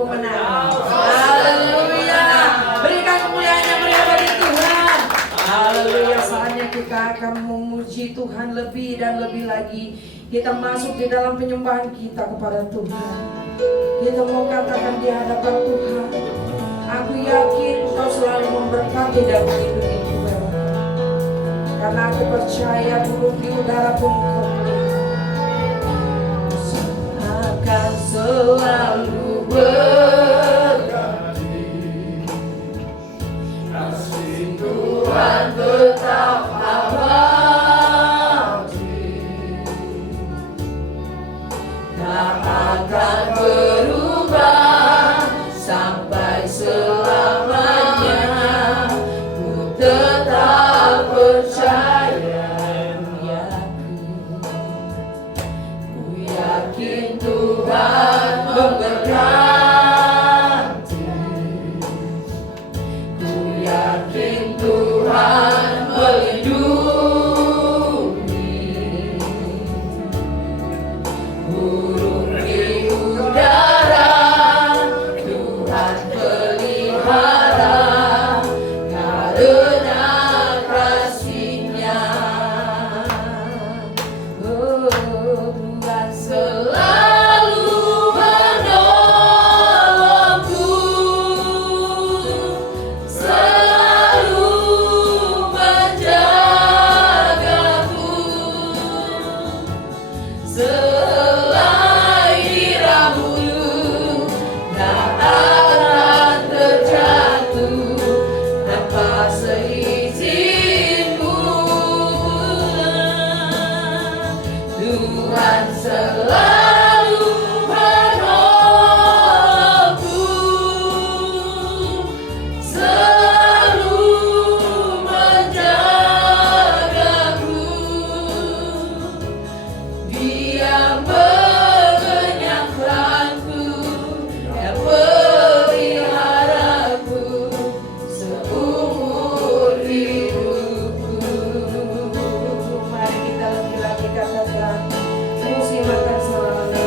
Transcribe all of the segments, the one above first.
pemenang. Haleluya. Berikan kemuliaan yang mulia bagi Tuhan. Haleluya. Saatnya kita akan memuji Tuhan lebih dan lebih lagi. Kita masuk di dalam penyembahan kita kepada Tuhan. Kita mau katakan di hadapan Tuhan, aku yakin Kau selalu memberkati dan melindungi Tuhan. Karena aku percaya burung di udara pun Kau pelihara. Akan selalu berkati, kasih Tuhan tetap abadi, tak akan berubah sampai selamanya. Ku tetap percaya, ku yakin Tuhan memberkati, ku yakin Tuhan melindungi. Burung di udara Tuhan pelihara karena kasih-Nya. Tuhan selalu menolongku, selalu menjagaku. Selai diramu tak akan terjatuh tanpa seizin-Mu. Tuhan selalu menolongku, selalu menjagaku. Dia mengenyangkanku, Dia peliharaku seumur hidupku. Mari kita lebih lagi katakan, musim akan selalu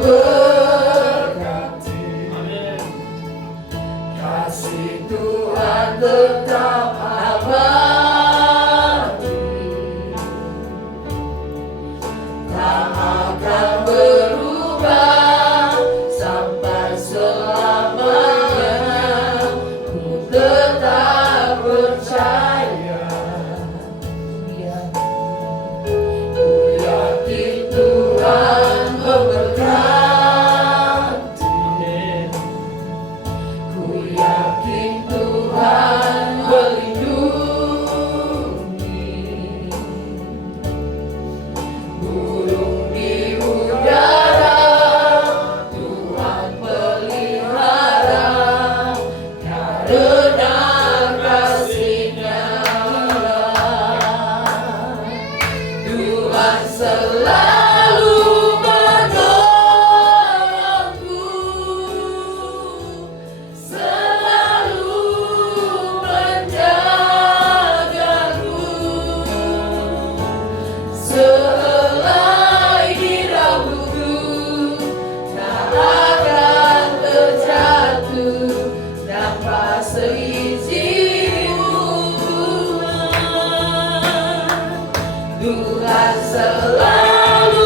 berkati. Kasih Tuhan tetap abadi, tak akan berubah sampai selamanya. Ku tetap percaya, ku yakin Tuhan memberkati, ku yakin Tuhan melindungi. Burung di udara Tuhan pelihara karena kasih-Nya. Tuhan selalu menolongku, selalu menjagaku. Selai diramu tak akan terjatuh tanpa seizin-Mu. Tuhan selalu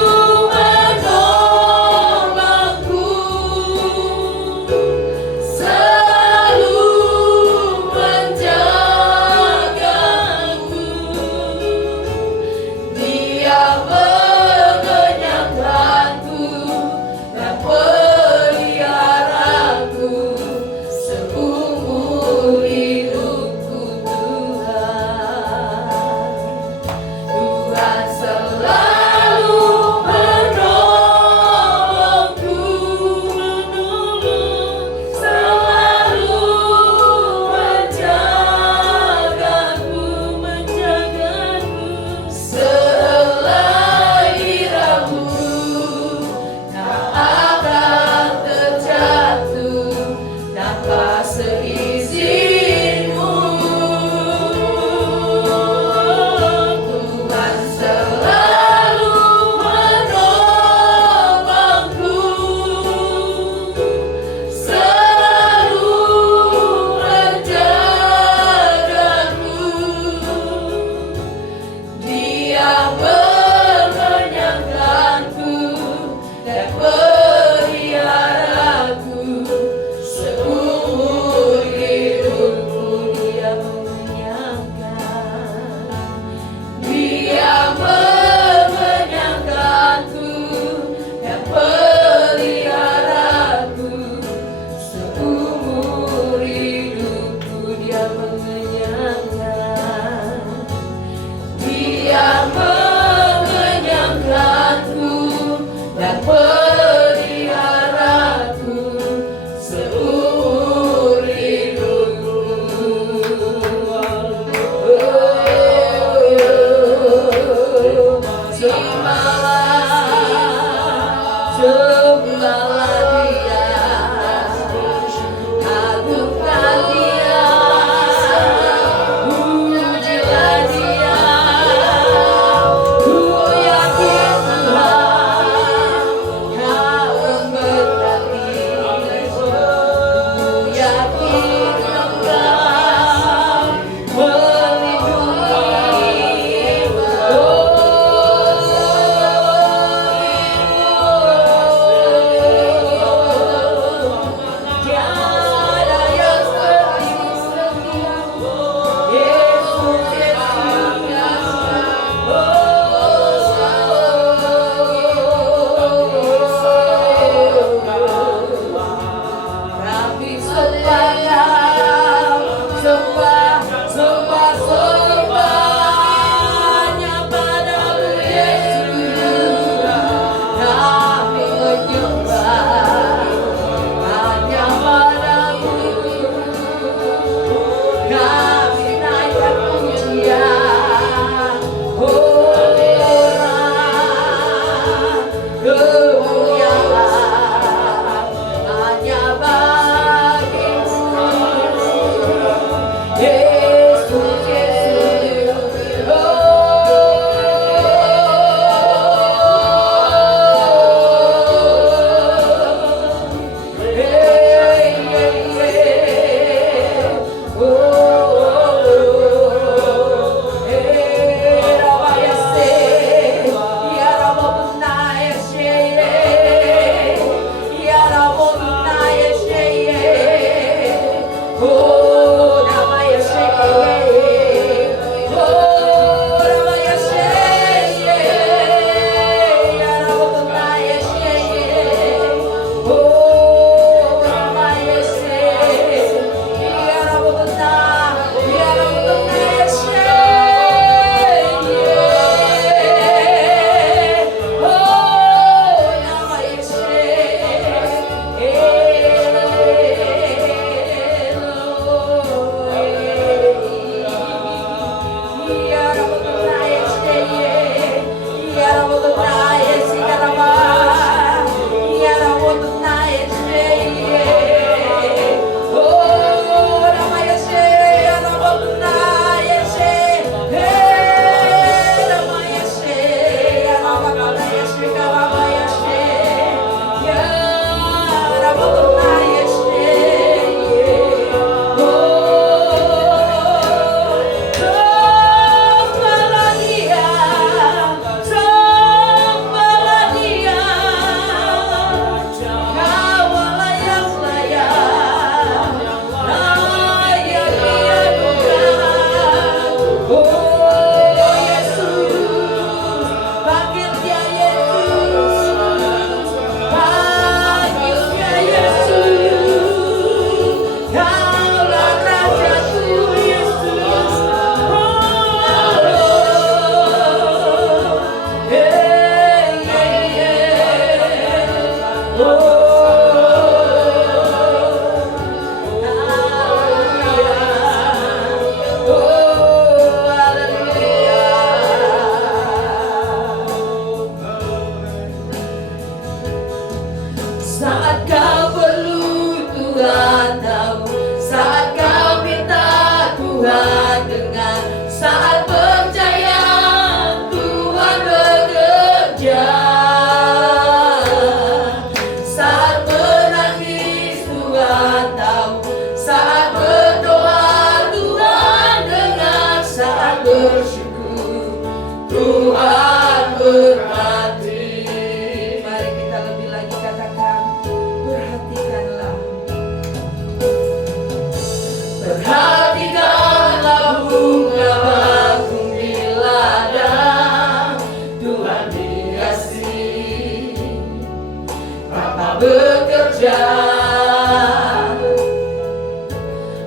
bekerja,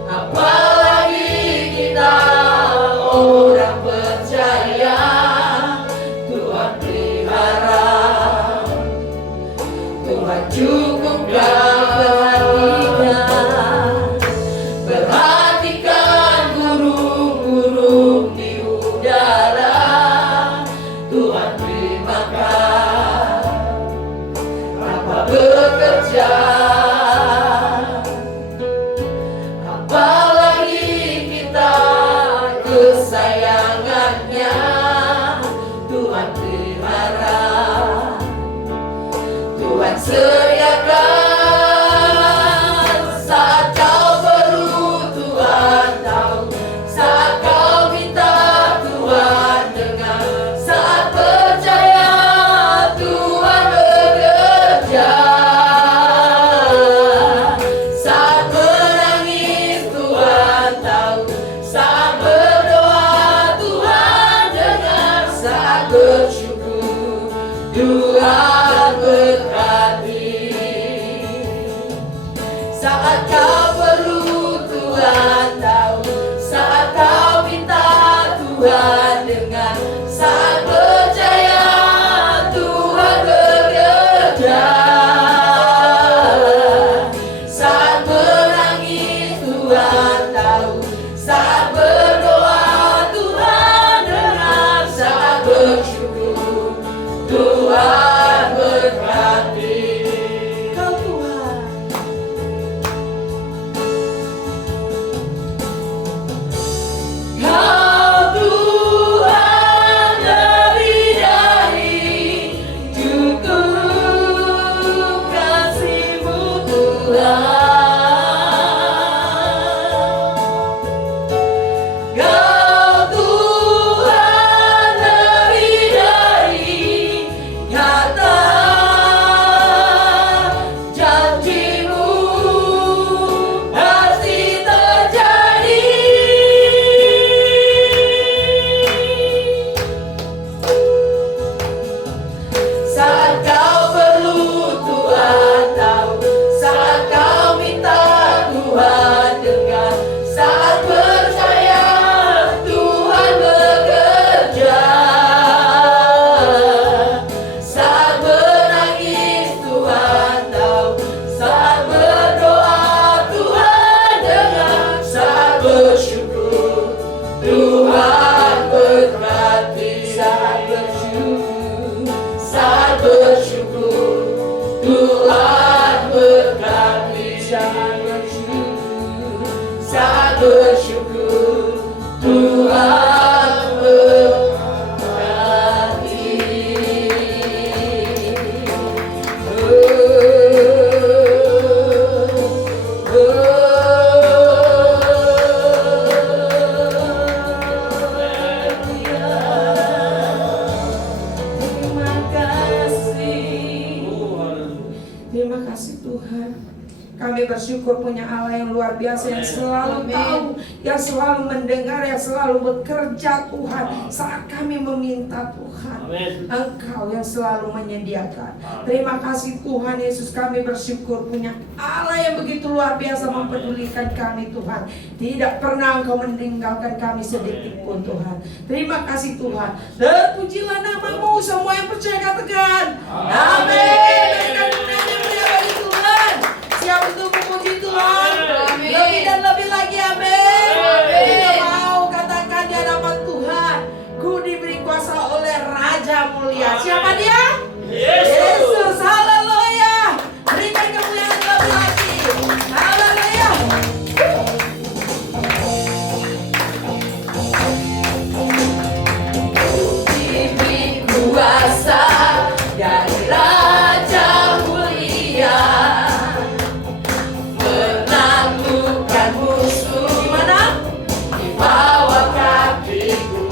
apalagi kita orang percaya. Tuhan pelihara, Tuhan cukupkan perhatian. Perhatikan burung-burung di udara, Tuhan beri makan Tuhan berkati. Saat kau perlu Tuhan tahu, saat kau minta Tuhan dengar, saat percaya Tuhan bekerja, saat menangis Tuhan tahu, saat berdoa Tuhan dengar, saat bersyukur Tuhan berkati. Kau Tuhan, Kau Tuhan lebih dari cukup kasih-Mu Tuhan. Kau Tuhan lebih dari kata janji-Mu pasti terjadi. Saat kau perlu Tuhan tahu, saat kau minta Tuhan dengar, saat percaya Tuhan bekerja, saat menangis Tuhan tahu, saat berdoa Tuhan dengar, saat bersyukur Tuhan berkati. Saat bersyukur Tuhan berkati. Saat bersyukur Tuhan berkati. Terima kasih Tuhan. Kami bersyukur punya Allah yang luar biasa, yang selalu tahu, yang selalu mendengar, yang selalu bekerja Tuhan. Saat kami meminta Tuhan, Engkau yang selalu menyediakan. Terima kasih Tuhan Yesus, kami bersyukur punya Allah yang begitu luar biasa mempedulikan kami Tuhan. Tidak pernah Engkau meninggalkan kami sedetik pun Tuhan. Terima kasih Tuhan. Terpujilah nama-Mu, semua yang percaya katakan amin. Berikan kemuliaan yang mulia bagi Tuhan. Siap untuk memuji Tuhan. Amin. Lebih dan lebih lagi amin. Kita mau katakan di hadapan Tuhan, ku diberi kuasa oleh Raja mulia. Siapa dia? Yesus. Haleluya. Berikan kemuliaan lebih lagi. Haleluya. Diberi kuasa dari Raja mulia, menaklukkan musuh. Di mana? Di bawah kakiku.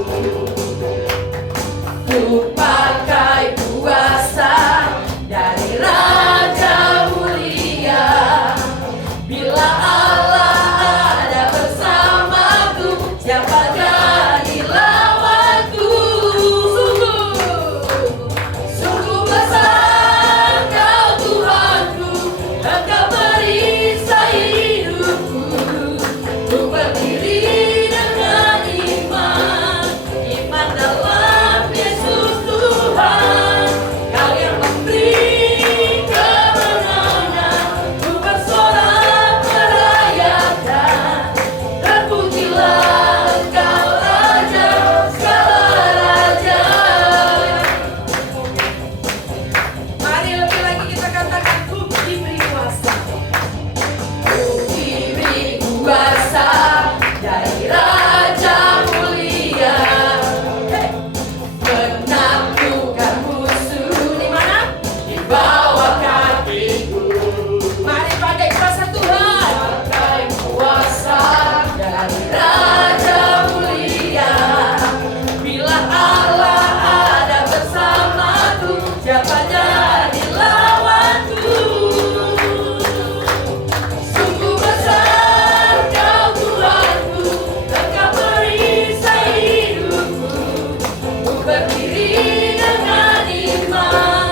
Ku pakai kuasa dari Raja mulia. Bila Allah ada bersamaku, siapa jadi lawanku? Sungguh besar Kau Tuhanku, Engkau perisai hidupku. Ku berdiri dengan iman, iman dalam Yesus Tuhan. Kau yang memberi kemenangan, ku bersorak merayakan. Terpujilah Engkau Raja segala raja. Mari lebih lagi kita katakan, ku diberi kuasa. Ku diberi kuasa dari Raja mulia. Menaklukkan musuh. Di mana? Di bawah kakiku. Mari pakai kuasa Tuhan. Pakai kuasa dari Raja mulia. Bila Allah ada bersamaku, siapa jadi lawanku? Sungguh besar Kau Tuhanku, Engkau perisai hidupku. Ku berdiri dengan iman,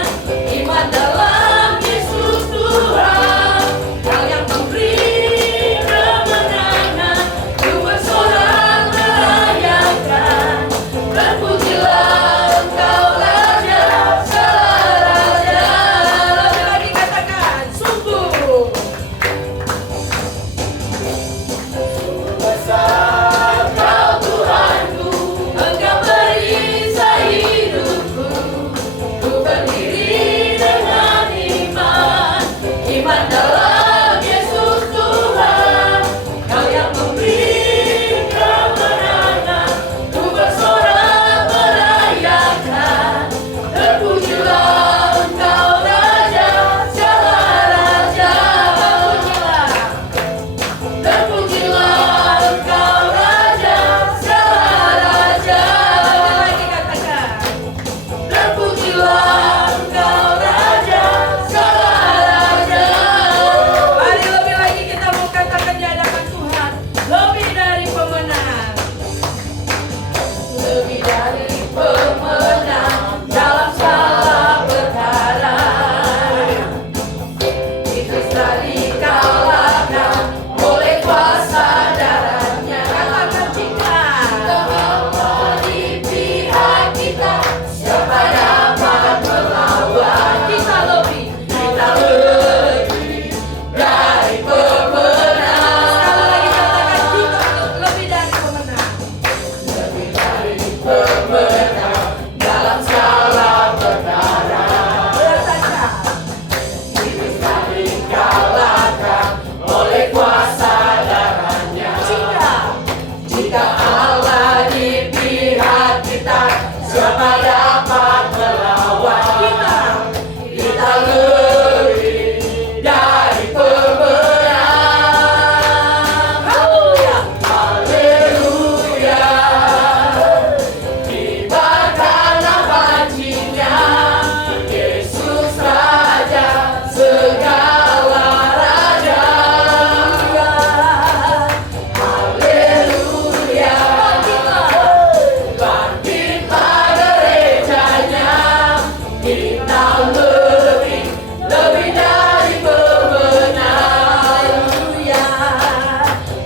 lebih, lebih dari pemenang. Haleluya,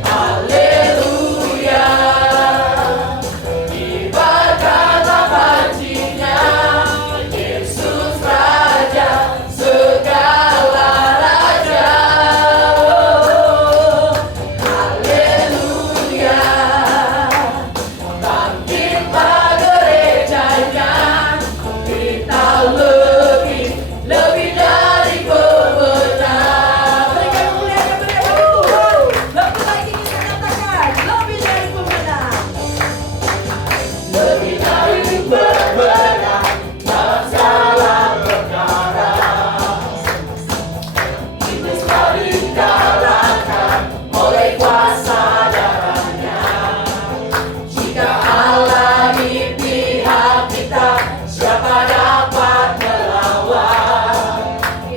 haleluya. Kibarkanlah pancinya, Yesus Raja segala raja. Haleluya, bangkitlah gerejanya, kita lebih, lebih dari pemenang. Berikan kemuliaan kepada Tuhan. Lebih lagi kita katakan, lebih dari pemenang. Lebih dari pemenang, dalam segala perkara. Iblis telah dikalahkan oleh kuasa darahnya. Jika Allah di pihak kita, siapa dapat melawan?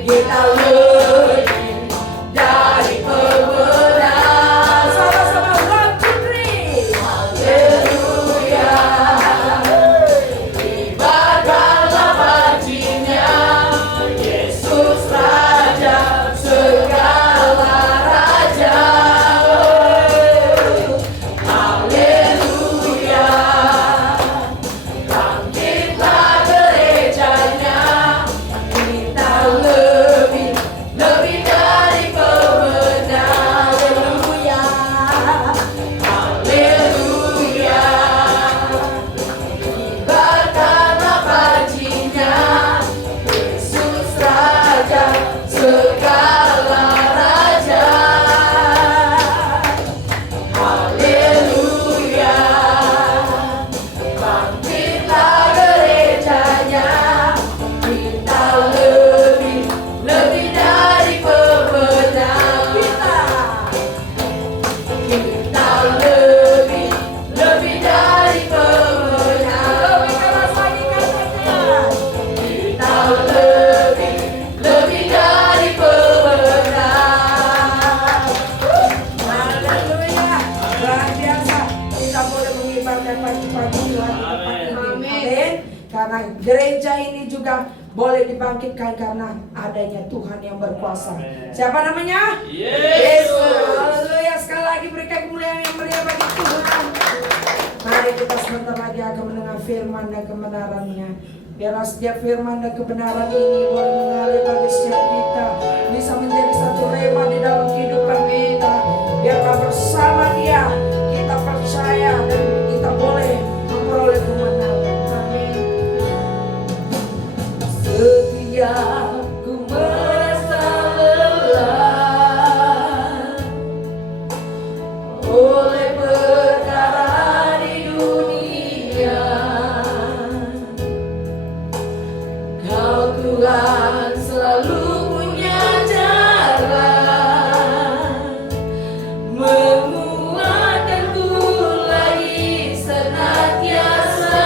Kita lebih dari pemenang. Sama-sama, 1, 2, 3. Haleluya, kibarkanlah pancinya, Yesus Raja segala raja. Haleluya, bangkitlah gerejanya, kita lebih, lebih dari pemenang. Haleluya, haleluya, kibarkanlah pancinya, Yesus Raja segala raja. Haleluya, bangkitlah gerejanya, kita lebih, lebih dari pemenang. Kita lebih, lebih dari pemenang. Lebih keras lagi katakan, kita lebih, lebih dari pemenang. Haleluya, luar biasa. Kita boleh mengibarkan pagi-pagi Tuhan di tempat ini. Amin. Karena gereja ini juga boleh dibangkitkan karena adanya Tuhan yang berkuasa. Siapa namanya? Yesus. Haleluya. Sekali lagi berikan kemuliaan yang meriah bagi Tuhan. Mari kita sebentar lagi akan mendengar firman dan kebenarannya. Biarlah setiap firman dan kebenaran ini boleh mengalir bagi setiap kita, bisa menjadi satu rema di dalam kehidupan kita. Biarlah bersama Dia kita percaya dan kita boleh memperoleh kemenangan. Amin. Setiap ku merasa lelah oleh perkara di dunia, Kau Tuhan selalu punya cara menguatkanku lagi senantiasa.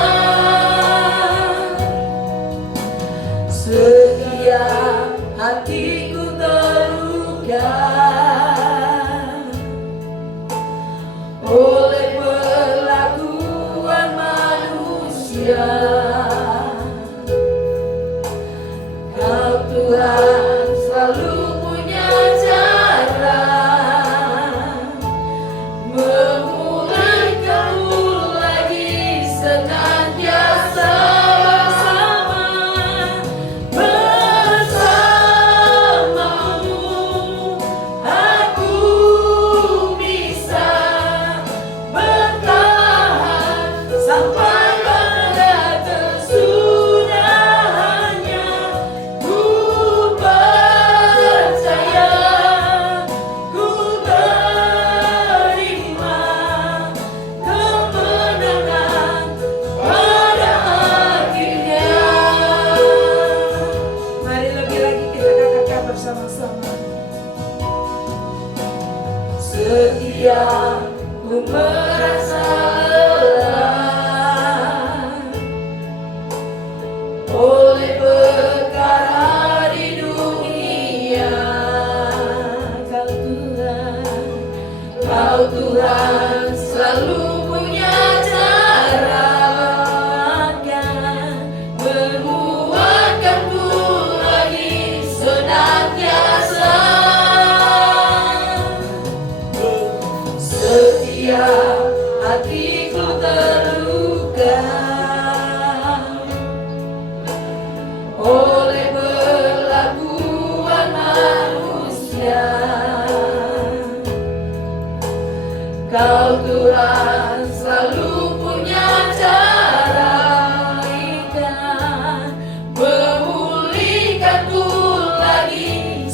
Setiap hatiku terluka oleh perlakuan manusia, Kau Tuhan selalu punya cara memulihkanku lagi senantiasa. Bersamamu aku bisa bertahan sampai pada kesudahannya. Ku percaya, ku terima kemenangan pada akhirnya. Mari lebih lagi kita katakan bersama-sama. Setiap ku merasa lelah oleh perkara di dunia, Kau Tuhan selalu punya cara menguatkanku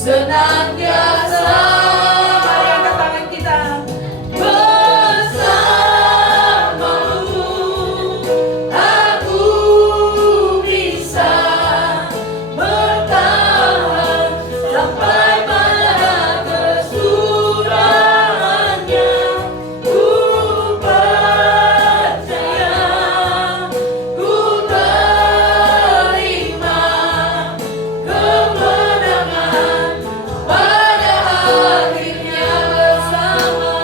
senantiasa. Mari angkat tangan kita. Bersamamu aku bisa bertahan sampai pada kesudahannya. Ku percaya, ku terima kemenangan pada akhirnya. Bersamamu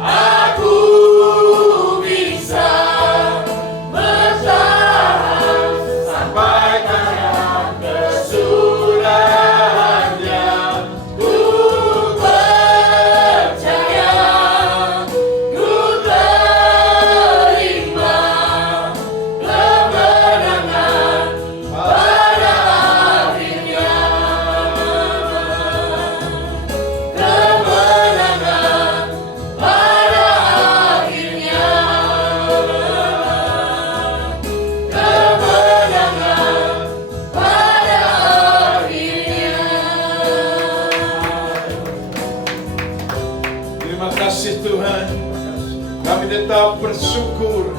aku bisa bertahan sampai pada kesudahannya. Ku percaya, ku terima kemenangan pada akhirnya. Kemenangan pada akhirnya. Kemenangan pada akhirnya. Terima kasih Tuhan. Kami tetap bersyukur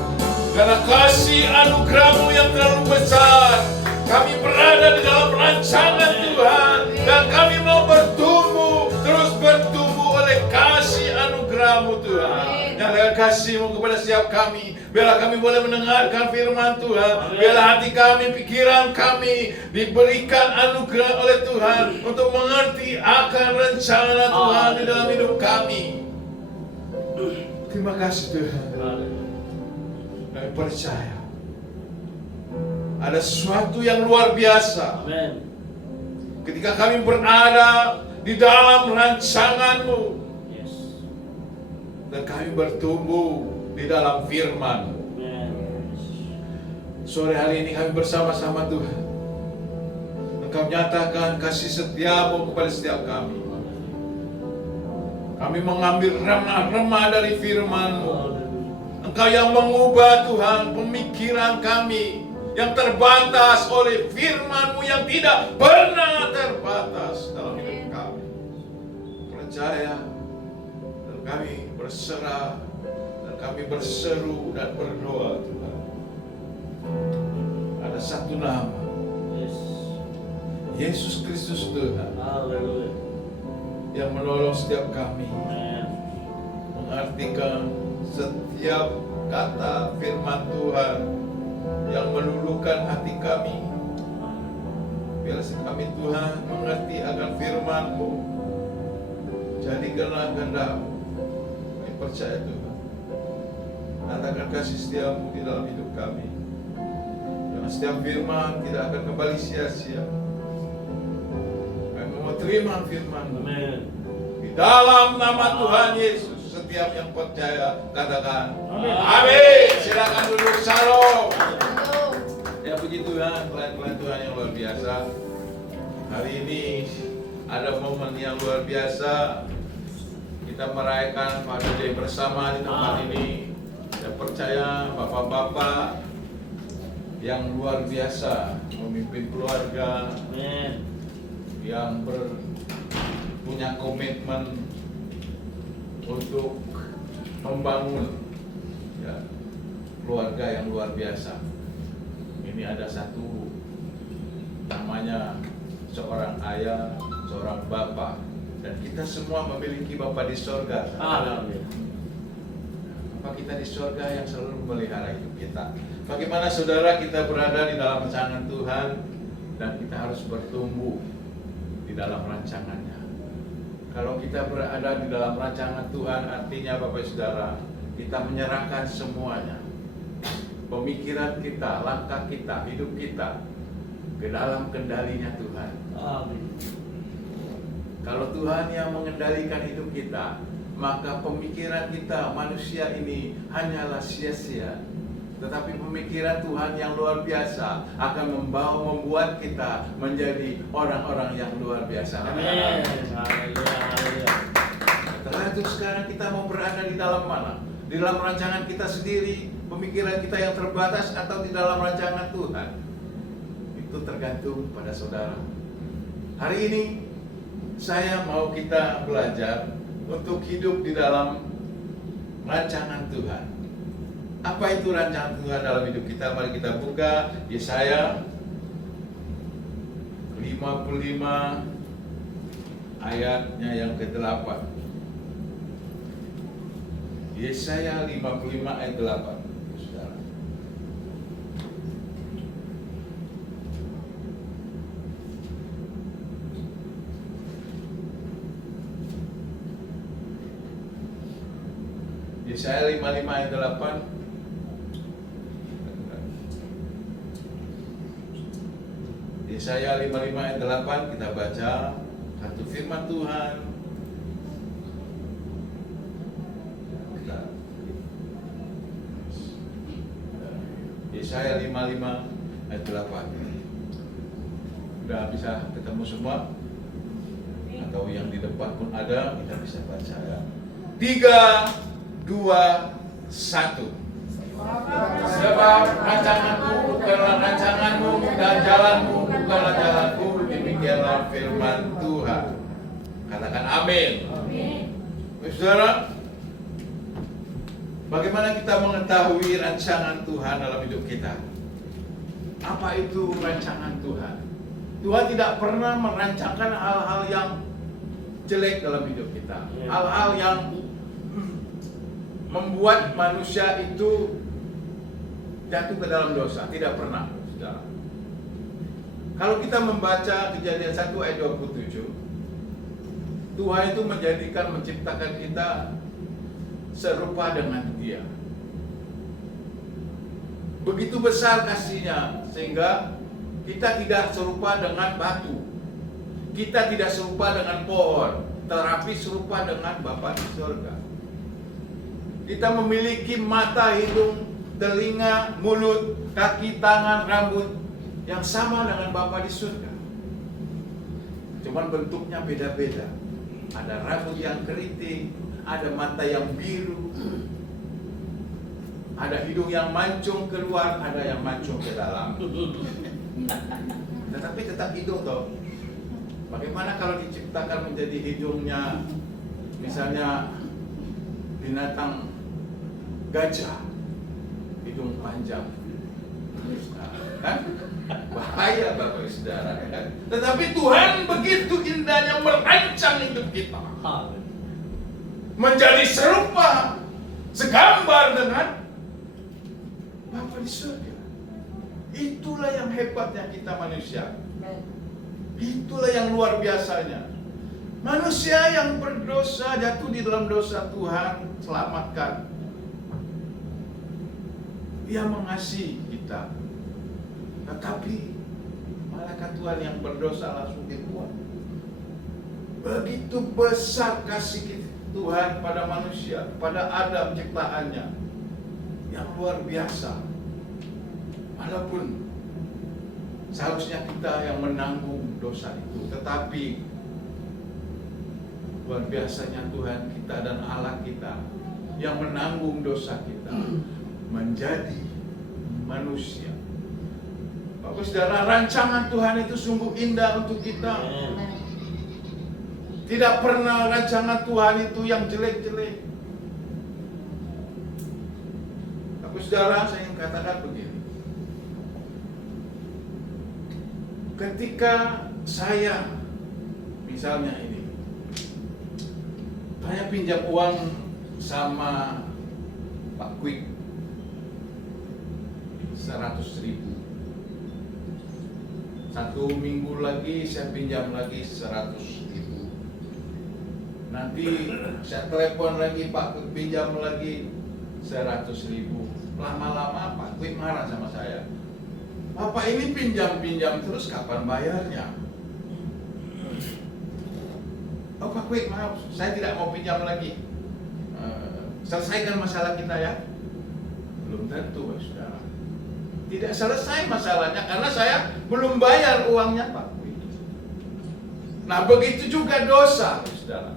karena kasih anugerah-Mu yang terlalu besar. Kami berada di dalam rancangan Tuhan dan kami mau bertumbuh, terus bertumbuh oleh kasih anugerah-Mu Tuhan. Nyatakan kasih-Mu kepada setiap kami. Biarlah kami boleh mendengarkan firman Tuhan. Biarlah hati kami, pikiran kami diberikan anugerah oleh Tuhan untuk mengerti akan rencana Tuhan di dalam hidup kami. Terima kasih Tuhan. Kami percaya ada sesuatu yang luar biasa Amin. ketika kami berada di dalam rancangan-Mu Yes. dan kami bertumbuh di dalam firman-Mu. Amen. Sore hari ini kami bersama-sama Tuhan. Engkau nyatakan kasih setia-Mu kepada setiap kami. Kami mengambil remah-remah dari firman-Mu. Engkau yang mengubah Tuhan pemikiran kami yang terbatas oleh firman-Mu yang tidak pernah terbatas dalam hidup kami. Percaya dan kami berserah dan kami berseru dan berdoa Tuhan. Ada satu nama, Yes. Yesus Kristus Tuhan, Haleluya. yang menolong setiap kami Amen. mengartikan setiap kata firman Tuhan yang meluluhkan hati kami. Biarlah kami Tuhan mengerti akan firman-Mu. Jadikanlah kehendak-Mu. Kami percaya Tuhan. Nyatakan kasih setia-Mu di dalam hidup kami. Karena setiap firman tidak akan kembali sia-sia. Kami mau terima firman-Mu. Amen. Di dalam nama Tuhan Yesus, setiap yang percaya katakan Amin. amin. Silakan duduk, shalom. Ya puji Tuhan, pelayan-pelayan Tuhan yang luar biasa. Hari ini ada momen yang luar biasa. Kita merayakan Father Day bersama di tempat ini. Saya percaya bapak-bapak yang luar biasa memimpin keluarga, Amen. yang punya komitmen untuk membangun ya, keluarga yang luar biasa. Ini ada satu namanya seorang ayah, seorang bapak, dan kita semua memiliki Bapa di sorga. Haleluya. Bapa kita di sorga yang selalu memelihara hidup kita. Bagaimana saudara kita berada di dalam rancangan Tuhan dan kita harus bertumbuh di dalam rancangannya. Kalau kita berada di dalam rancangan Tuhan, artinya Bapak Saudara, kita menyerahkan semuanya. Pemikiran kita, langkah kita, hidup kita ke dalam kendalinya Tuhan. Amin. Kalau Tuhan yang mengendalikan hidup kita, maka pemikiran kita manusia ini hanyalah sia-sia. Tetapi pemikiran Tuhan yang luar biasa akan membuat kita menjadi orang-orang yang luar biasa. Amin. Haleluya. Haleluya. Tergantung sekarang kita mau berada di dalam mana? Di dalam rancangan kita sendiri pemikiran kita yang terbatas atau di dalam rancangan Tuhan? Itu tergantung pada saudara. Hari ini saya mau kita belajar untuk hidup di dalam rancangan Tuhan. Apa itu rancangan Tuhan dalam hidup kita? Mari kita buka Yesaya 55 ayatnya yang ke-8. Yesaya 55 ayat 8. Saudara. Yesaya 55 ayat 8. Yesaya 55 ayat 8 kita baca satu firman Tuhan. Yesaya 55 ayat 8. Sudah bisa ketemu semua? Atau yang di depan pun ada, kita bisa baca ya. 3, 2, 1. Sebab rancanganku bukanlah rancanganmu dan jalanmu bukanlah jalanku, demikianlah firman Tuhan. Katakan amin. Saudara, bagaimana kita mengetahui rancangan Tuhan dalam hidup kita? Apa itu rancangan Tuhan? Tuhan tidak pernah merancangkan hal-hal yang jelek dalam hidup kita, hal-hal yang membuat manusia itu jatuh ke dalam dosa. Tidak pernah, saudara. Kalau kita membaca Kejadian 1 ayat 27, Tuhan itu menciptakan kita serupa dengan Dia. Begitu besar kasih-Nya sehingga kita tidak serupa dengan batu, kita tidak serupa dengan pohon, tetapi serupa dengan Bapa di surga. Kita memiliki mata, hidung, telinga, mulut, kaki, tangan, rambut yang sama dengan Bapa di surga. Cuman bentuknya beda-beda. Ada rambut yang keriting, ada mata yang biru, ada hidung yang mancung keluar, ada yang mancung ke dalam. Tetapi tetap hidung toh. Bagaimana kalau diciptakan menjadi hidungnya misalnya binatang gajah, hidung panjang, kan? Bahaya Bapak Saudara, kan? Tetapi Tuhan begitu indahnya merancang hidup kita menjadi serupa, segambar dengan Bapa di surga. Itulah yang hebatnya kita manusia. Itulah yang luar biasanya. Manusia yang berdosa, jatuh di dalam dosa, Tuhan selamatkan. Dia mengasihi kita. Tetapi malaikat Tuhan yang berdosa langsung dibuang. Begitu besar kasih Tuhan pada manusia, pada Adam ciptaannya, yang luar biasa. Walaupun seharusnya kita yang menanggung dosa itu, tetapi luar biasanya Tuhan kita dan Allah kita yang menanggung dosa kita menjadi manusia. Bapak Saudara, rancangan Tuhan itu sungguh indah untuk kita. Tidak pernah rancangan Tuhan itu yang jelek-jelek. Bapak Saudara, saya ingin katakan begini. Ketika saya misalnya ini, saya pinjam uang sama Pak Kwik 100.000. 1 minggu lagi saya pinjam lagi 100.000. Nanti saya telepon lagi, Pak Kwik pinjam lagi 100.000. Lama-lama Pak Kwik marah sama saya. Bapak ini pinjam-pinjam terus, kapan bayarnya? Oh Pak Kwik, maaf, saya tidak mau pinjam lagi. Selesaikan masalah kita ya. Belum tentu, Pak Saudara. Tidak selesai masalahnya karena saya belum bayar uangnya Pak Kwik. Nah begitu juga dosa, Pak Saudara.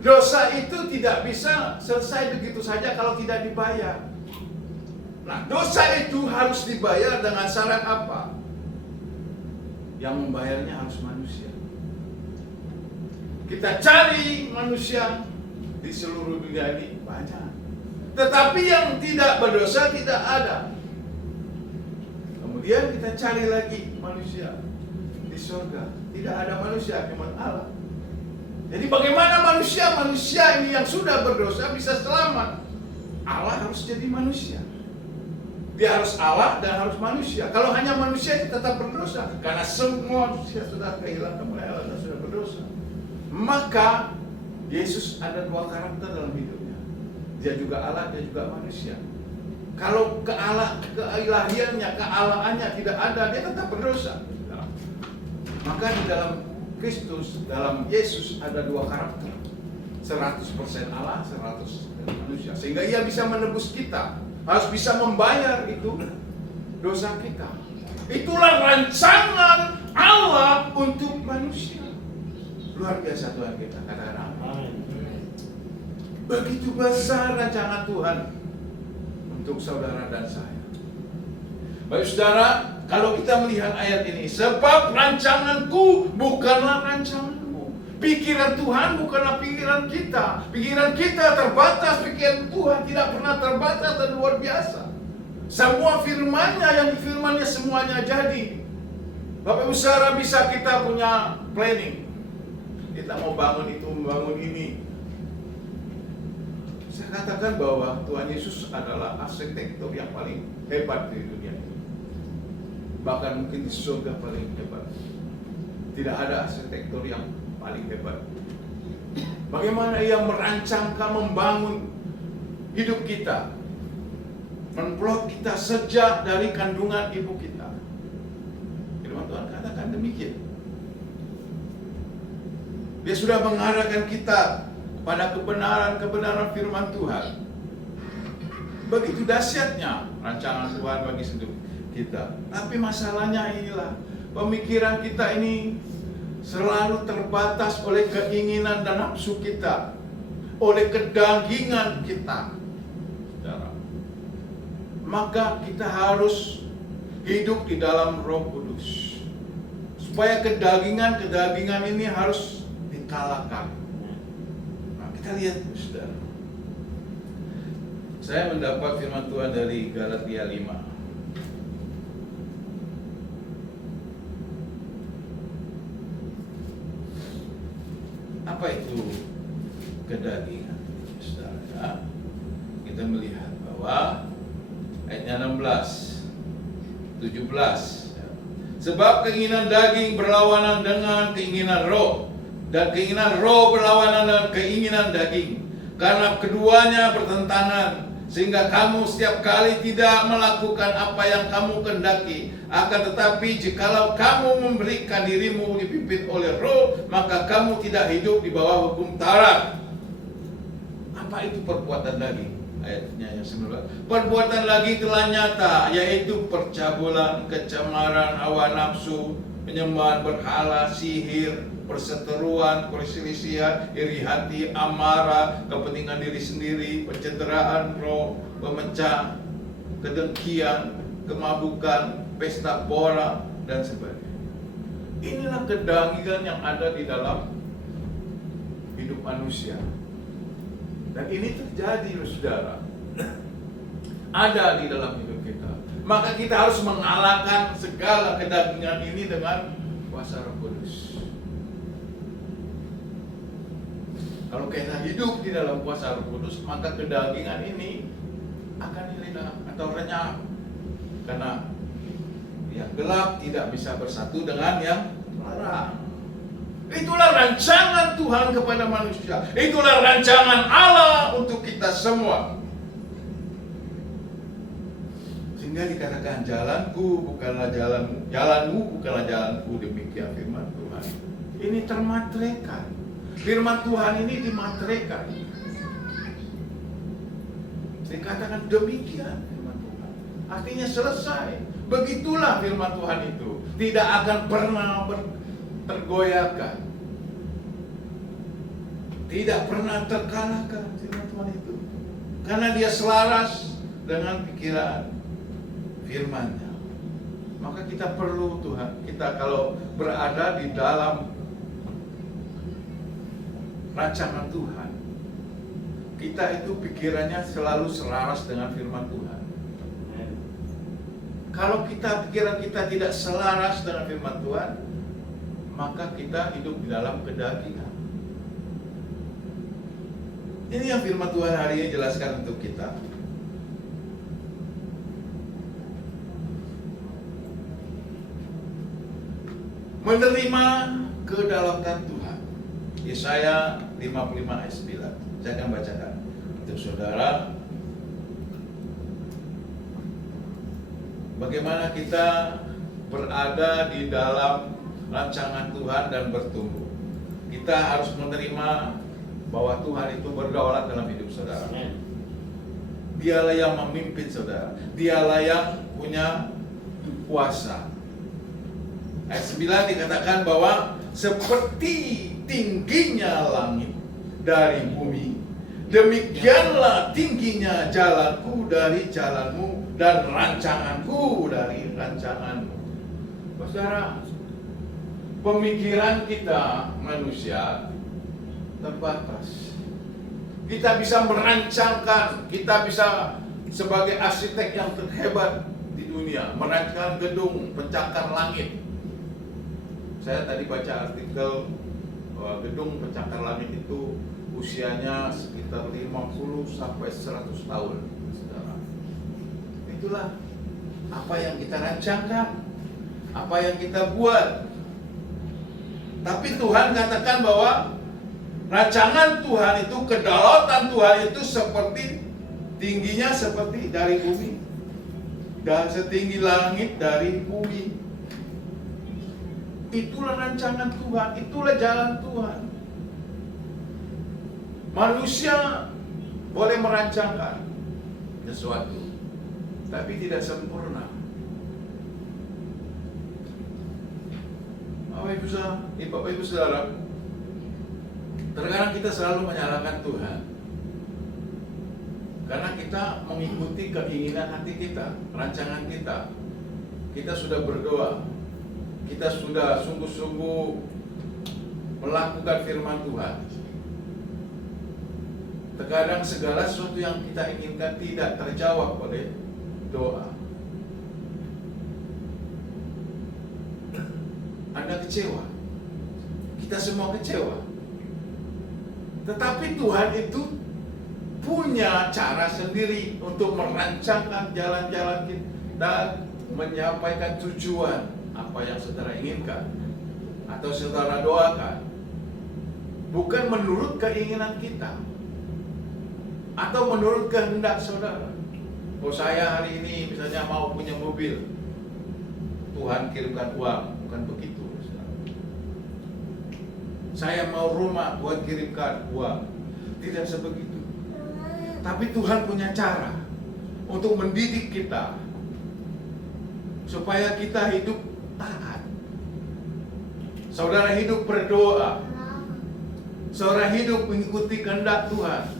Dosa itu tidak bisa selesai begitu saja kalau tidak dibayar. Nah, dosa itu harus dibayar dengan syarat apa? Yang membayarnya harus manusia. Kita cari manusia di seluruh dunia ini banyak, tetapi yang tidak berdosa tidak ada. Kemudian kita cari lagi manusia di surga, tidak ada manusia, cuma Allah. Jadi bagaimana manusia ini yang sudah berdosa bisa selamat? Allah harus jadi manusia. Dia harus Allah dan harus manusia. Kalau hanya manusia dia tetap berdosa, karena semua manusia sudah kehilangan mulai Allah dan sudah berdosa. Maka Yesus ada dua karakter dalam hidupnya. Dia juga Allah, dia juga manusia. Kalau keilahiannya, kealahannya tidak ada, dia tetap berdosa. Maka di dalam Kristus, dalam Yesus ada dua karakter. 100% Allah, 100% manusia. Sehingga ia bisa menebus kita. Harus bisa membayar itu dosa kita. Itulah rancangan Allah untuk manusia. Luar biasa Tuhan kita, katakan amin. Begitu besar rancangan Tuhan untuk saudara dan saya. Baik saudara, kalau kita melihat ayat ini, sebab rancanganku bukanlah rancanganmu. Pikiran Tuhan bukanlah pikiran kita. Pikiran kita terbatas, pikiran Tuhan tidak pernah terbatas dan luar biasa. Semua firman-Nya, yang firman-Nya semuanya jadi. Bapak Ibu saudara, bisa kita punya planning. Kita mau bangun itu, membangun ini. Saya katakan bahwa Tuhan Yesus adalah arsitektur yang paling hebat di dunia ini. Bahkan mungkin di surga paling hebat. Tidak ada arsitektur yang paling hebat. Bagaimana ia merancangkan, membangun hidup kita, menplot kita sejak dari kandungan ibu kita. Firman Tuhan katakan demikian. Dia sudah mengarahkan kita pada kebenaran firman Tuhan. Begitu dahsyatnya rancangan Tuhan bagi hidup kita. Tapi masalahnya inilah, pemikiran kita ini selalu terbatas oleh keinginan dan nafsu kita, oleh kedagingan kita. Maka kita harus hidup di dalam Roh Kudus, supaya kedagingan ini harus dikalahkan. Nah, kita lihat saudara. Saya mendapat firman Tuhan dari Galatia 5. Apa itu kedagingan? Saudara, kita melihat bahwa ayatnya 16, 17. Sebab keinginan daging berlawanan dengan keinginan roh, dan keinginan roh berlawanan dengan keinginan daging. Karena keduanya bertentangan, sehingga kamu setiap kali tidak melakukan apa yang kamu kehendaki. Akan tetapi jikalau kamu memberikan dirimu dipimpin oleh roh, maka kamu tidak hidup di bawah hukum Taurat. Apa itu perbuatan daging? Ayatnya yang 19. Perbuatan daging telah nyata, yaitu percabulan, kecemaran, hawa nafsu, penyembahan berhala, sihir, perseteruan, perselisihan, iri hati, amarah, kepentingan diri sendiri, pencederaan roh, pemecah, kedengkian, kemabukan, pesta pora, dan sebagainya. Inilah kedagingan yang ada di dalam hidup manusia. Dan ini terjadi, saudara. Ada di dalam hidup kita. Maka kita harus mengalahkan segala kedagingan ini dengan kuasa Roh Kudus. Kalau kita hidup di dalam kuasa Roh Kudus, maka kedagingan ini akan hilang atau renyah. Karena yang gelap tidak bisa bersatu dengan yang terang. Itulah rancangan Tuhan kepada manusia. Itulah rancangan Allah untuk kita semua. Sehingga dikatakan jalanku bukanlah jalanmu, jalanmu bukanlah jalanku, demikian firman Tuhan. Ini termatrekan. Firman Tuhan ini dimatrekan. Dikatakan demikian firman Tuhan. Artinya selesai. Begitulah firman Tuhan itu. Tidak akan pernah tergoyahkan, tidak pernah terkalahkan firman Tuhan itu, karena dia selaras dengan pikiran firman-Nya. Maka kita perlu Tuhan, kita kalau berada di dalam rancangan Tuhan, kita itu pikirannya selalu selaras dengan firman Tuhan. Kalau pikiran kita tidak selaras dengan firman Tuhan, maka kita hidup di dalam kedagingan. Ini yang firman Tuhan hari ini jelaskan untuk kita. Menerima kedaulatan Tuhan. Yesaya 55 ayat 9. Saya akan bacakan untuk saudara. Bagaimana kita berada di dalam rancangan Tuhan dan bertumbuh. Kita harus menerima bahwa Tuhan itu berdaulat dalam hidup saudara. Dialah yang memimpin saudara. Dialah yang punya kuasa. Ayat 9 dikatakan bahwa seperti tingginya langit dari bumi, demikianlah tingginya jalanku dari jalanmu dan rancanganku dari rancanganmu. Saudara, pemikiran kita manusia terbatas. Kita bisa merancangkan, kita bisa sebagai arsitek yang terhebat di dunia, merancangkan gedung pencakar langit. Saya tadi baca artikel gedung pencakar langit itu usianya sekitar 50 sampai 100 tahun. Saudara. Itulah apa yang kita rancangkan, apa yang kita buat. Tapi Tuhan katakan bahwa rancangan Tuhan itu, kedaulatan Tuhan itu seperti tingginya seperti dari bumi, dan setinggi langit dari bumi. Itulah rancangan Tuhan, itulah jalan Tuhan. Manusia boleh merancangkan sesuatu, tapi tidak sempurna. Bapak Ibu Saudara, terkadang kita selalu menyalahkan Tuhan karena kita mengikuti keinginan hati kita, rancangan kita. Kita sudah berdoa, kita sudah sungguh-sungguh melakukan firman Tuhan. Terkadang segala sesuatu yang kita inginkan tidak terjawab oleh doa. Anda kecewa, kita semua kecewa. Tetapi Tuhan itu punya cara sendiri untuk merancangkan jalan-jalan kita, menyampaikan tujuan apa yang saudara inginkan atau saudara doakan, bukan menurut keinginan kita atau menurut kehendak saudara. Oh, saya hari ini misalnya mau punya mobil, Tuhan kirimkan uang, bukan begitu. Saya mau rumah, Tuhan kirimkan uang, tidak sebegitu. Tapi Tuhan punya cara untuk mendidik kita supaya kita hidup taat. Saudara hidup berdoa, saudara hidup mengikuti kehendak Tuhan.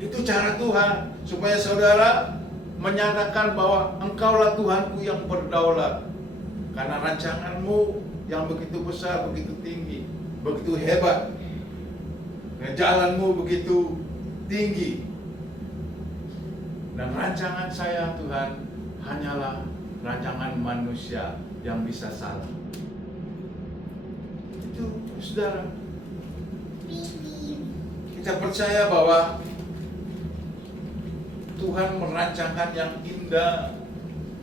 Itu cara Tuhan supaya saudara menyatakan bahwa Engkaulah Tuhanku yang berdaulat. Karena rancanganmu yang begitu besar, begitu tinggi, begitu hebat, jalanmu begitu tinggi. Dan rancangan saya Tuhan hanyalah rancangan manusia yang bisa salah. Itu saudara. Kita percaya bahwa Tuhan merancangkan yang indah.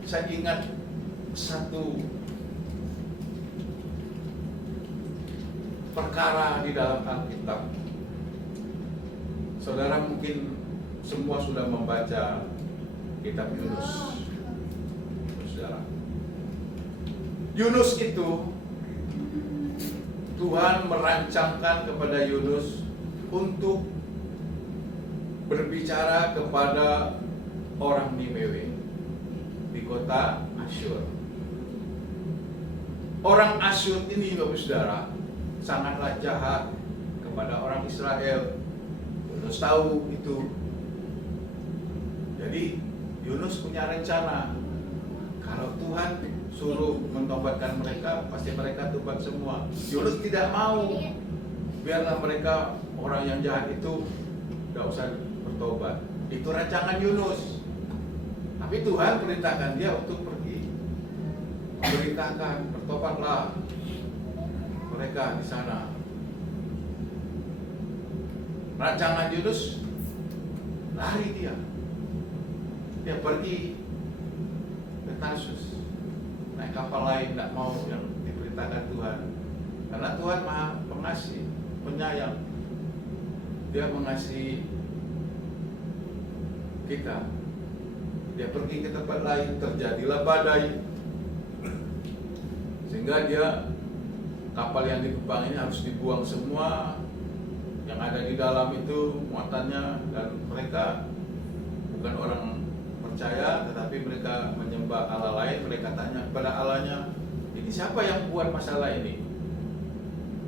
Saya ingat satu perkara di dalam Alkitab. Saudara mungkin semua sudah membaca kitab Yunus. Saudara, Yunus itu Tuhan merancangkan kepada Yunus untuk berbicara kepada orang Niniwe di kota Asyur. Orang Asyur ini, Bapak Saudara, sangatlah jahat kepada orang Israel. Yunus tahu itu. Jadi Yunus punya rencana. Kalau Tuhan suruh mentobatkan mereka, pasti mereka tobat semua. Yunus tidak mau. Biarlah mereka, orang yang jahat itu tidak usah bertobat. Itu rancangan Yunus. Tapi Tuhan perintahkan dia untuk pergi, memberitakan, bertobatlah mereka di sana. Rancangan Yunus, lari dia. Dia pergi ke Tarsus, naik kapal lain, tidak mau yang diperintahkan Tuhan. Karena Tuhan Maha Pengasih, penyayang. Dia mengasihi kita. Dia pergi ke tempat lain, terjadilah badai, sehingga dia, kapal yang ditumpangi ini harus dibuang semua yang ada di dalam itu, muatannya. Dan mereka bukan orang percaya, tetapi mereka menyembah Allah lain. Mereka tanya kepada Allahnya, ini siapa yang buat masalah ini?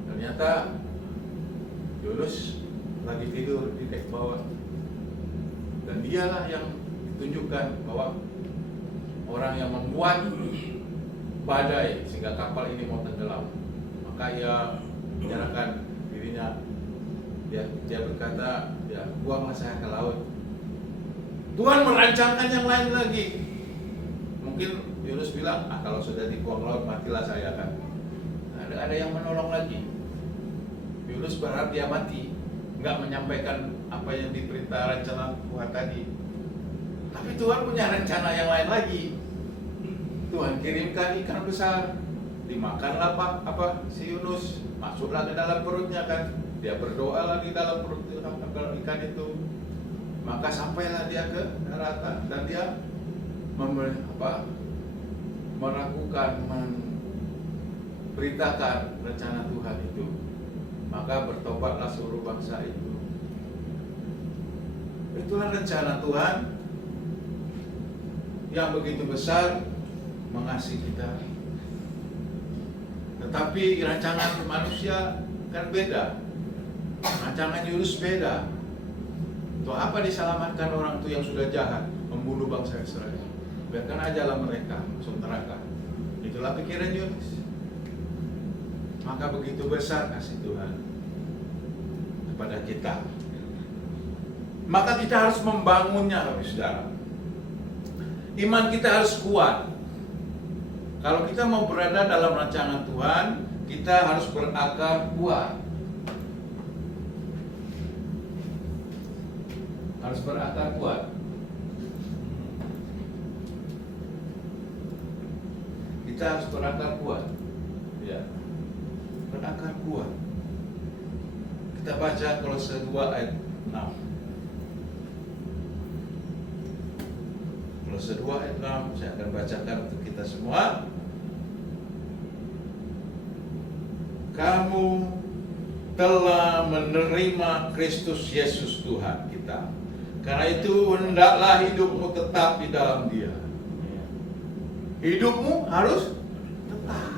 Ternyata Yunus lagi tidur di dek bawah, dan dialah yang ditunjukkan bahwa orang yang membuat badai sehingga kapal ini mau tenggelam. Maka ia menyerahkan dirinya. Dia berkata, ya buanglah saya ke laut. Tuhan merancangkan yang lain lagi. Mungkin Yunus bilang, kalau sudah dibuang laut matilah saya kan. Ada yang menolong lagi. Yunus berharap dia mati, nggak menyampaikan apa yang diperintah rencana Tuhan tadi. Tapi Tuhan punya rencana yang lain lagi. Tuhan kirimkan ikan besar, dimakanlah si Yunus, masuklah ke dalam perutnya kan. Dia berdoa lagi dalam perut ikan itu. Maka sampailah dia ke daratan, dan dia meragukan, memberitakan rencana Tuhan itu. Maka bertobatlah seluruh bangsa itu. Itulah rencana Tuhan yang begitu besar, mengasihi kita. Tetapi rancangan manusia kan beda. Rancangan Yunus beda. Untuk apa diselamatkan orang itu yang sudah jahat, membunuh bangsa Israel? Biarkan ajalah mereka masuk neraka. Itulah pikiran Yunus. Maka begitu besar kasih Tuhan kepada kita. Maka kita harus membangunnya, saudara. Iman kita harus kuat. Kalau kita mau berada dalam rancangan Tuhan, kita harus berakar kuat. Harus berakar kuat. Kita harus berakar kuat. Ya. Berakar kuat. Kita baca Kolose 2 ayat 6. Kolose 2 ayat 6 saya akan bacakan untuk kita semua. Kamu telah menerima Kristus Yesus Tuhan kita. Karena itu hendaklah hidupmu tetap di dalam Dia. Hidupmu harus tetap.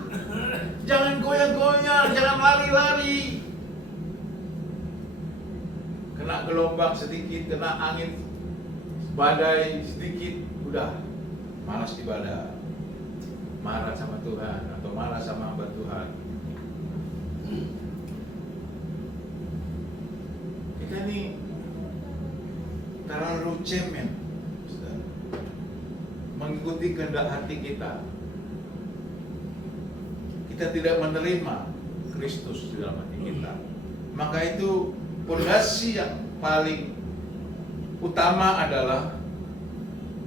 Jangan goyang-goyang, jangan lari-lari. Kena gelombang sedikit, kena angin badai sedikit, udah malas ibadah, marah sama Tuhan atau marah sama hamba Tuhan. Kita ini terlalu cemen, mengikuti kehendak hati kita. Kita tidak menerima Kristus di dalam hati kita. Maka itu pondasi yang paling utama adalah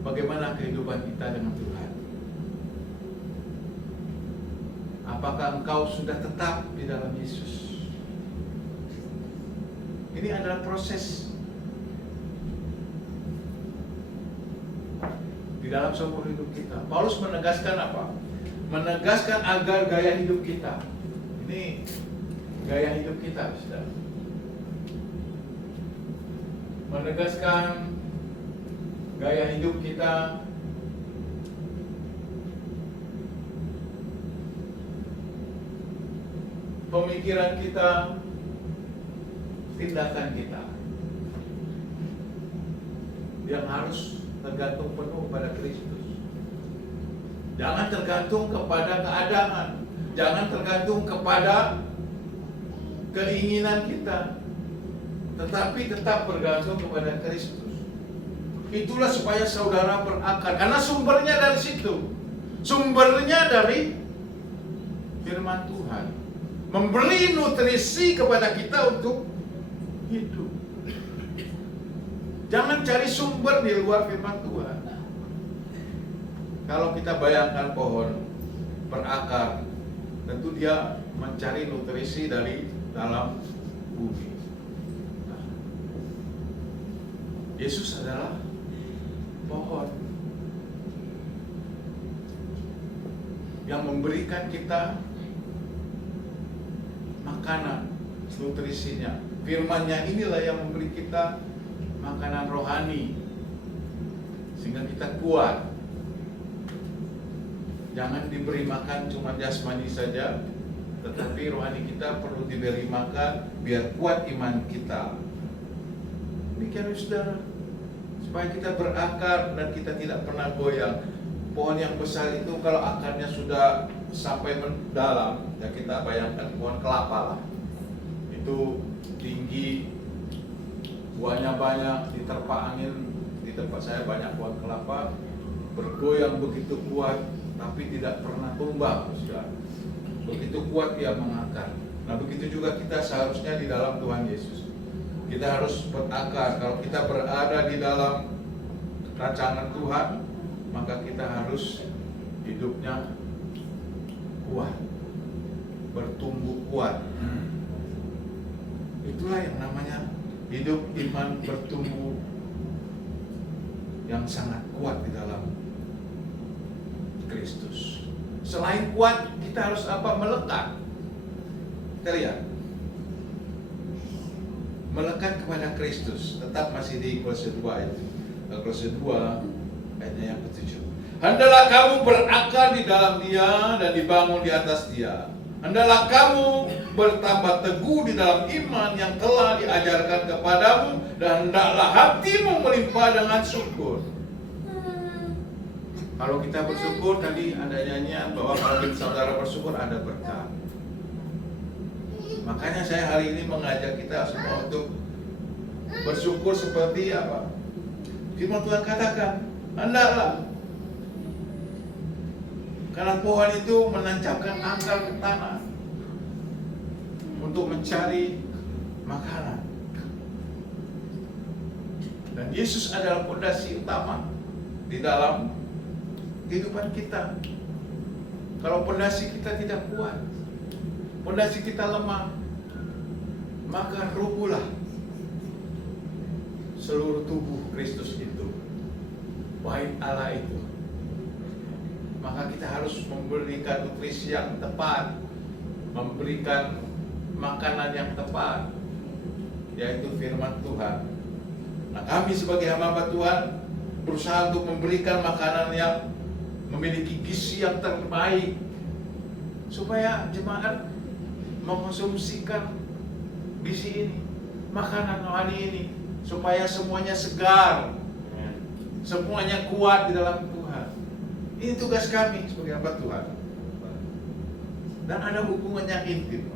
bagaimana kehidupan kita dengan Tuhan. Apakah engkau sudah tetap di dalam Yesus? Ini adalah proses di dalam seumur hidup kita. Paulus menegaskan apa? Menegaskan agar gaya hidup kita. Ini gaya hidup kita, saudara. Menegaskan gaya hidup kita pemikiran kita, tindakan kita yang harus tergantung penuh pada Kristus. Jangan tergantung kepada keadaan, jangan tergantung kepada keinginan kita, tetapi tetap bergantung kepada Kristus. Itulah supaya saudara berakar, karena sumbernya dari situ. Sumbernya dari firman Tuhan, memberi nutrisi kepada kita untuk hidup. Jangan cari sumber di luar firman Tuhan. Kalau kita bayangkan pohon berakar, tentu dia mencari nutrisi dari dalam bumi. Nah, Yesus adalah pohon yang memberikan kita makanan, nutrisinya. Firman-Nya inilah yang memberi kita makanan rohani, sehingga kita kuat. Jangan diberi makan cuma jasmani saja, tetapi rohani kita perlu diberi makan biar kuat iman kita. Demikian saudara, supaya kita berakar dan kita tidak pernah goyang. Pohon yang besar itu kalau akarnya sudah sampai mendalam, ya kita bayangkan pohon kelapa lah. Itu tinggi, buahnya banyak, diterpa angin. Di tempat saya banyak pohon kelapa, bergoyang begitu kuat, tapi tidak pernah tumbang. Begitu kuat dia mengakar. Nah begitu juga kita seharusnya di dalam Tuhan Yesus. Kita harus berakar. Kalau kita berada di dalam rancangan Tuhan, maka kita harus hidupnya kuat, bertumbuh kuat. Itulah yang namanya hidup iman bertumbuh yang sangat kuat di dalam Kristus. Selain kuat, kita harus apa? Melekat. Kita lihat, melekat kepada Kristus. Tetap masih di Kolose 2 itu. Kolose 2 ayatnya yang ke-7. Hendaklah kamu berakar di dalam Dia dan dibangun di atas Dia. Hendaklah kamu bertambah teguh di dalam iman yang telah diajarkan kepadamu, dan hendaklah hatimu melimpah dengan syukur. Kalau kita bersyukur, tadi ada nyanyian bahwa kalau saudara bersyukur ada berkat. Makanya saya hari ini mengajak kita semua untuk bersyukur seperti apa? Firman Tuhan katakan, hendaklah. Karena pohon itu menancapkan akar ke tanah untuk mencari makanan. Dan Yesus adalah fondasi utama di dalam kehidupan kita. Kalau fondasi kita tidak kuat, fondasi kita lemah, maka rubuhlah seluruh tubuh Kristus itu, bait Allah itu. Maka kita harus memberikan nutrisi yang tepat, memberikan makanan yang tepat, yaitu firman Tuhan. Nah, kami sebagai hamba Tuhan berusaha untuk memberikan makanan yang memiliki gizi yang terbaik, supaya jemaat mengkonsumsikan gizi ini, makanan rohani ini, supaya semuanya segar, semuanya kuat di dalam Tuhan. Ini tugas kami sebagai hamba Tuhan. Dan ada hubungan yang intim,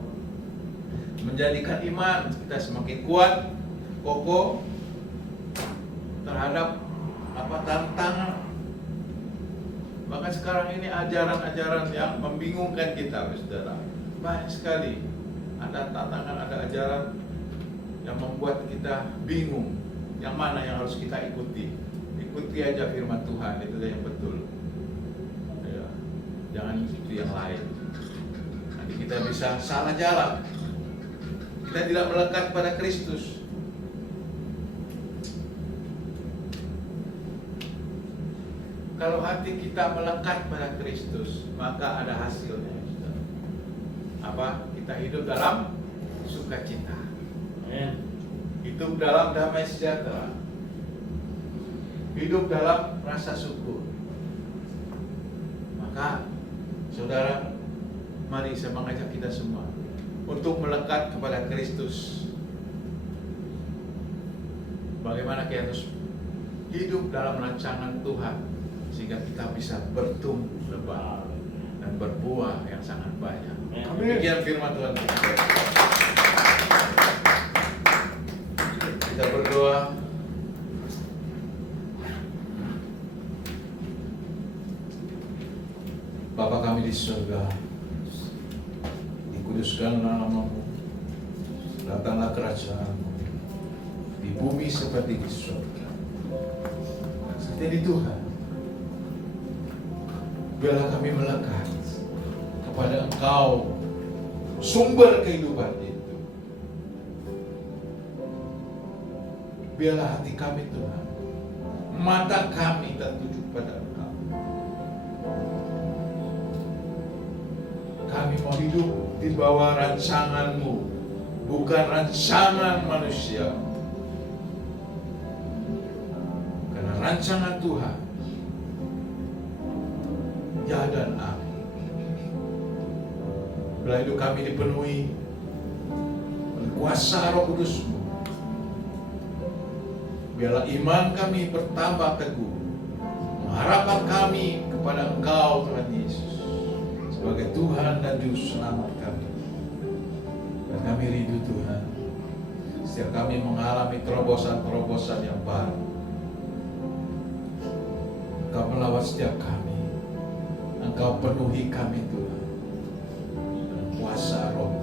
menjadikan iman kita semakin kuat, kokoh terhadap tantangan. Bahkan sekarang ini ajaran-ajaran yang membingungkan kita, saudara. Banyak sekali ada tantangan, ada ajaran yang membuat kita bingung. Yang mana yang harus kita ikuti? Ikuti aja firman Tuhan, itu yang betul. Ya, jangan ikuti yang lain. Nanti kita bisa salah jalan. Kita tidak melekat pada Kristus. Kalau hati kita melekat pada Kristus, maka ada hasilnya. Apa? Kita hidup dalam sukacita, hidup dalam damai sejahtera, hidup dalam rasa syukur. Maka, saudara, mari saya mengajak kita semua untuk melekat kepada Kristus. Bagaimana kita harus hidup dalam rancangan Tuhan sehingga kita bisa bertumbuh lebat dan berbuah yang sangat banyak. Demikian firman Tuhan. Kita berdoa. Bapa kami di surga, dikuduskanlah namamu, datanglah kerajaan-Mu di bumi seperti di surga. Seperti Tuhan, biarlah kami melekat kepada Engkau, sumber kehidupan itu. Biarlah hati kami Tuhan, mata kami tertuju pada Engkau. Kami mau hidup di bawah rancangan-Mu, bukan rancangan manusia. Karena rancangan Tuhan, ya dan amin. Bila hidup kami dipenuhi oleh kuasa Roh Kudus-Mu, biarlah iman kami bertambah teguh, mengharapkan kami kepada Engkau Tuhan Yesus sebagai Tuhan dan Juru Selamat kami. Dan kami rindu Tuhan, setiap kami mengalami terobosan-terobosan yang baru, Engkau melawat setiap kami, Engkau penuhi kami Tuhan dengan kuasa Roh.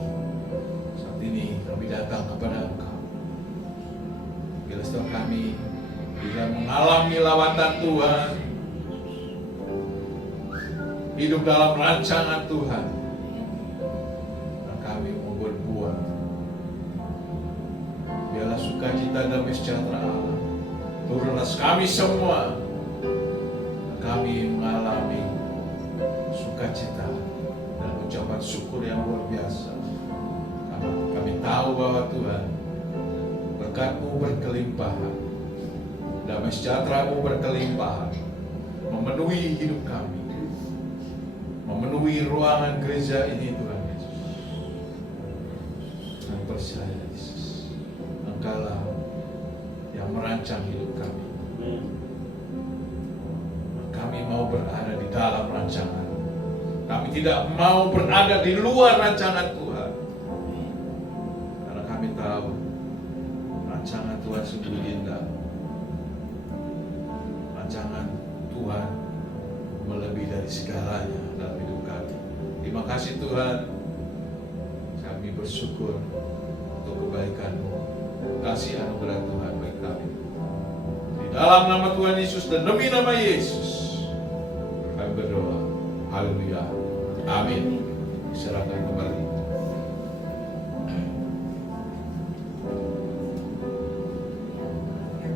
Saat ini kami datang kepada Engkau. Bila setiap kami bila mengalami lawatan Tuhan, hidup dalam rancangan Tuhan, dan kami mau berbuat, biarlah sukacita damai sejahtera Allah turun atas kami semua, dan kami mengalami sukacita dan ucapan syukur yang luar biasa. Kami tahu bahwa Tuhan, berkat-Mu berkelimpahan, damai sejahtera-Mu berkelimpahan, memenuhi hidup kami, memenuhi ruangan gereja ini Tuhan Yesus. Dan percaya Yesus, Engkaulah yang merancang hidup kami. Kami mau berada di dalam rancangan. Kami tidak mau berada di luar rancangan Tuhan. Karena kami tahu rancangan Tuhan sungguh indah. Rancangan Tuhan melebihi dari segalanya dalam hidup kami. Terima kasih Tuhan. Kami bersyukur untuk kebaikan-Mu, kasih anugerah Tuhan bagi kami. Di dalam nama Tuhan Yesus dan demi nama Yesus, kami berdoa. Haleluya. Amin. Serahkan kembali.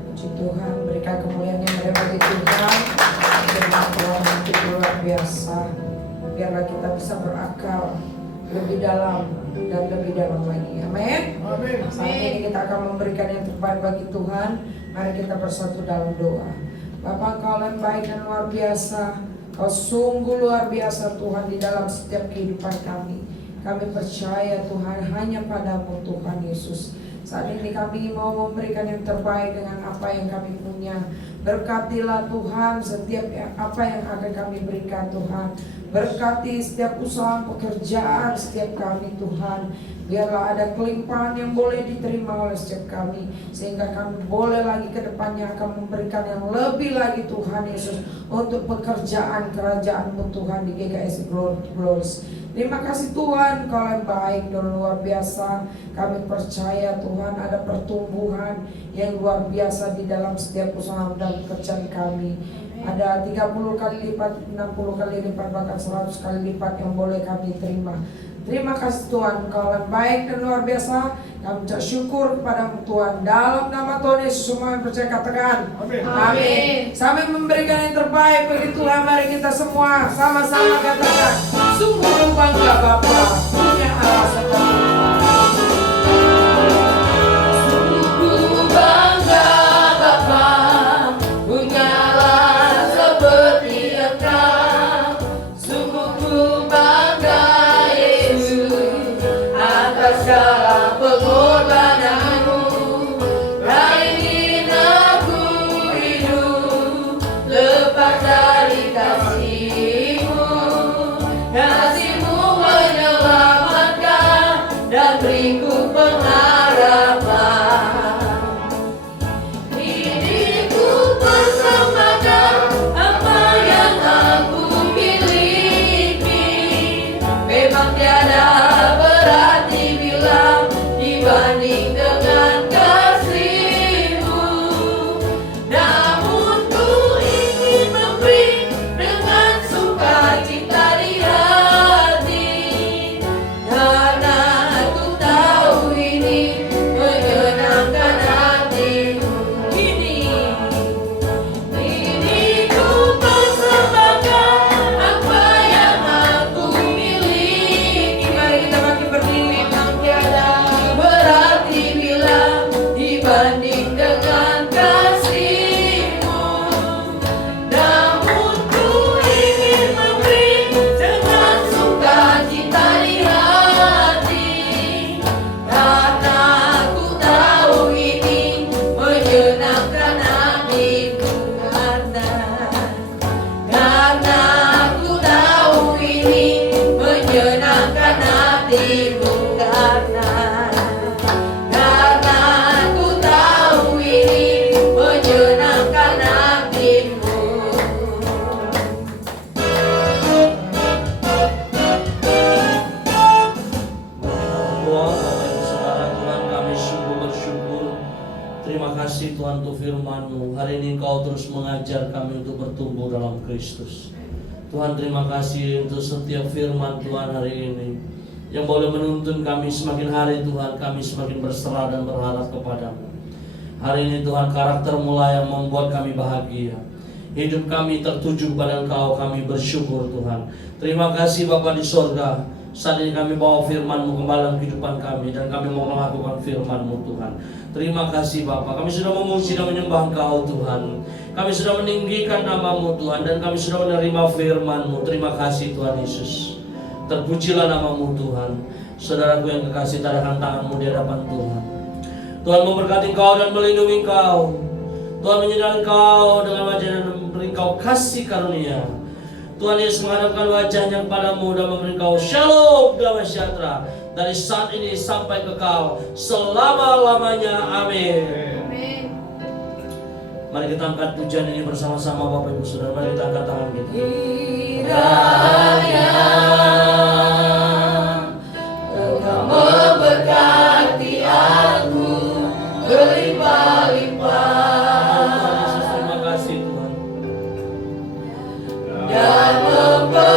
Puji Tuhan, berikan kemuliaan yang bagi Tuhan. Firman Tuhan itu luar biasa. Biarlah kita bisa berakal lebih dalam dan lebih dalam lagi. Amin. Saat ini kita akan memberikan yang terbaik bagi Tuhan. Mari kita bersatu dalam doa. Bapa, Engkau yang baik dan luar biasa. Kau sungguh luar biasa Tuhan di dalam setiap kehidupan kami. Kami percaya Tuhan hanya padamu Tuhan Yesus. Saat ini kami mau memberikan yang terbaik dengan apa yang kami punya. Berkatilah Tuhan setiap apa yang akan kami berikan Tuhan. Berkati setiap usaha pekerjaan setiap kami Tuhan. Biarlah ada kelimpahan yang boleh diterima oleh setiap kami, sehingga kami boleh lagi ke depannya akan memberikan yang lebih lagi Tuhan Yesus untuk pekerjaan kerajaan-Mu Tuhan di GKS Glorious. Terima kasih Tuhan, Kau yang baik dan luar biasa. Kami percaya Tuhan ada pertumbuhan yang luar biasa di dalam setiap usaha dan pekerjaan kami. Ada 30 kali lipat, 60 kali lipat, bahkan 100 kali lipat yang boleh kami terima. Terima kasih Tuhan, Kau yang baik dan luar biasa. Kami ucap syukur kepada Tuhan. Dalam nama Tuhan Yesus semua yang percaya katakan amin. Amin. Sampai memberikan yang terbaik bagi Tuhan. Mari kita semua sama-sama katakan, sungguh bangga Bapa punya Allah seperti sungguh bangga Bapa punya Allah seperti Engkau. Sungguh bangga atas segala pengorbanan-Mu. Hari ini aku hidup firman-Mu. Hari ini Engkau terus mengajar kami untuk bertumbuh dalam Kristus. Tuhan, terima kasih untuk setiap firman Tuhan hari ini yang boleh menuntun kami semakin hari. Tuhan, kami semakin berserah dan berharap kepadamu. Hari ini Tuhan, karakter-Mu lah yang membuat kami bahagia. Hidup kami tertuju kepada Engkau, kami bersyukur Tuhan. Terima kasih Bapa di sorga. Saat ini kami bawa firman-Mu kembali dalam kehidupan kami, dan kami mau melakukan firman-Mu Tuhan. Terima kasih Bapa, kami sudah memuji dan menyembah Engkau Tuhan. Kami sudah meninggikan nama-Mu Tuhan, dan kami sudah menerima firman-Mu. Terima kasih Tuhan Yesus. Terpujilah nama-Mu Tuhan. Saudaraku yang kekasih, tadakan tangan-Mu di hadapan Tuhan. Tuhan memberkati Engkau dan melindungi Engkau. Tuhan menyertai Engkau dengan wajah dan memberi Engkau kasih karunia. Tuhan Yesus menghadapkan wajahnya kepadamu dan memberi Engkau shalom damai sejahtera dari saat ini sampai kekal selama-lamanya. Amin. Amin. Mari kita angkat pujian ini bersama-sama Bapak Ibu Saudara. Mari kita angkat tangan kita. Kiranya Engkau memberkati aku berlimpah-limpah. Tuhan Yesus, terima kasih Tuhan. Dan memperluas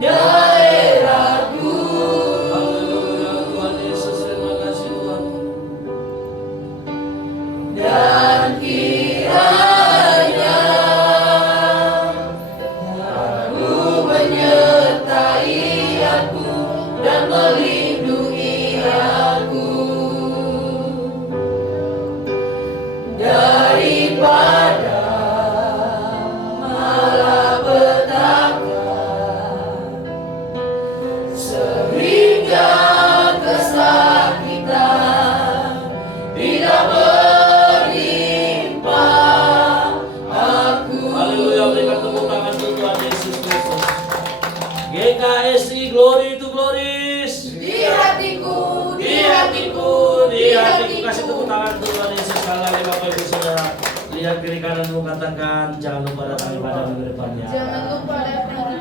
daerahku. Haleluya, Tuhan Yesus, terima kasih Tuhan. Dan kiranya Aku menyertai aku dan melindungi aku daripada malapetaka, sehingga kesakitan tidak menimpa aku. Haleluya, berikan tepuk tangan untuk Tuhan Yesus Kristus. GKSI, glory to glories. Di hatiku, Di hatiku, di hatiku. Kasih tepuk tangan untuk Tuhan Yesus sekali lagi Bapak Ibu Saudara. Lihat kiri kananmu, katakan jangan lupa datang ibadah minggu depannya. Jangan lupa